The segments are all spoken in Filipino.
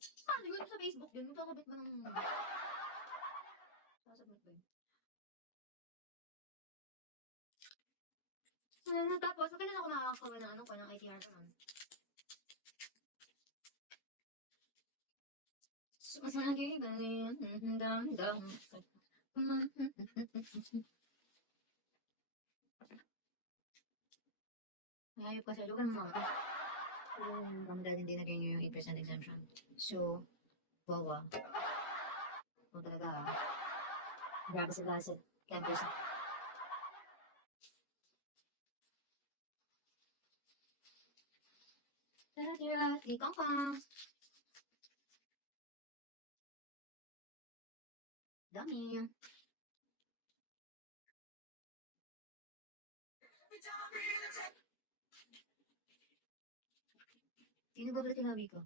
Paano yun sa Facebook yun? Magkakabit ba ng... Sasabit ba yun? Tapos, magkailan ako makakakawa ng ano ko, ng ITR ko nun. Sumasagi ba yun? Dam-dam. Hayop ka sa lugar mo. Yung dahil hindi naging yung 8% exemption. So, wawa. O talaga, grabe sa lahat. 10%. Tara, di kang pang. Dami. Sino ba ulit tinabi ko?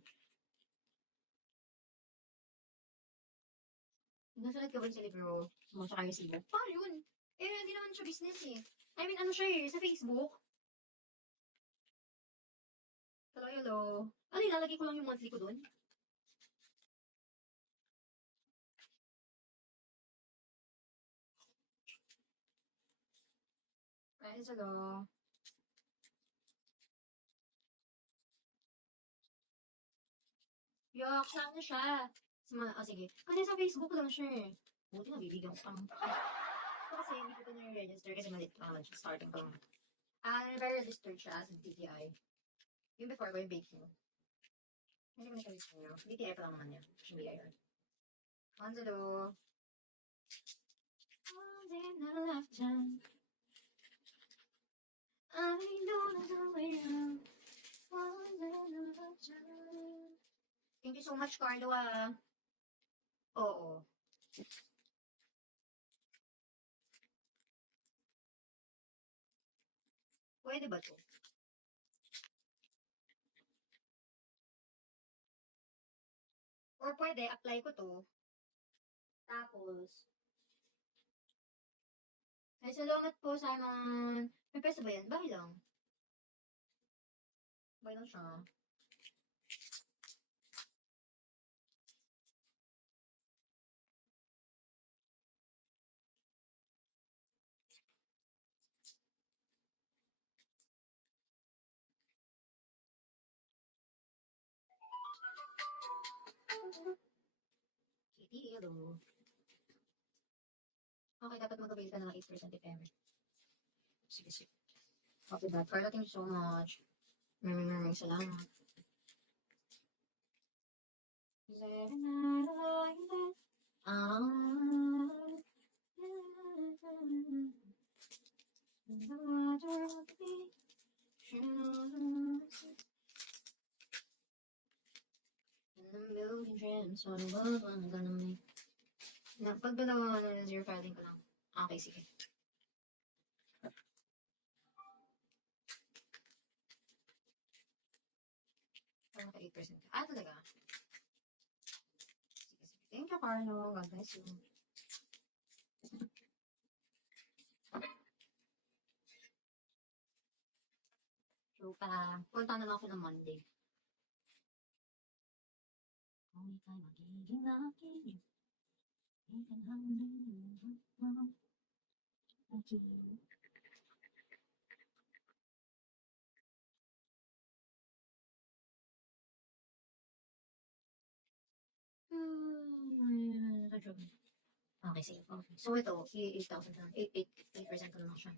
Nasulat ka ba sa libro mo sa resibo? Paano yun? Eh, hindi naman siya business eh. I mean, ano siya eh, sa Facebook. Hello. Ano, ilalagay ko lang yung monthly ko dun? Ay, hello. Yuck, saan na siya? Sige. Kasi sa Facebook lang siya eh. Buti nabibigyan ko pang. Ito kasi hindi ko ito nire-register kasi malit starting ko lang. Nire-register siya as DTI. Yung before ko yung baking. Hindi ko na-register nyo. DTI pa lang naman yan. Yung BIR. Anzalo. All day na left dyan. I don't know the way out. All day na left dyan. Thank you so much, Carlo ah. Oo. Pwede ba to? Or pwede, apply ko to. Tapos, ay salamat po, Simon. May pesa ba yan? Bakit lang? Bakit lang siya? Kitty, hello. Okay, dapat mag-avail ka ng 8% if ever. Sige. Copy that. Carla, thank you so much. Maraming salamat. Pag dalawa na zero filing ko lang. Okay, sige. Parang 8% ka. Talaga? Sige. Thank you, Carlo. God bless you. So, punta na lang ako ng Monday. Kung ika'y magiging akin, ikanhangin mo. Okay, sige. Okay. So, ito, 8,000 lang. 8% ko na lang siya.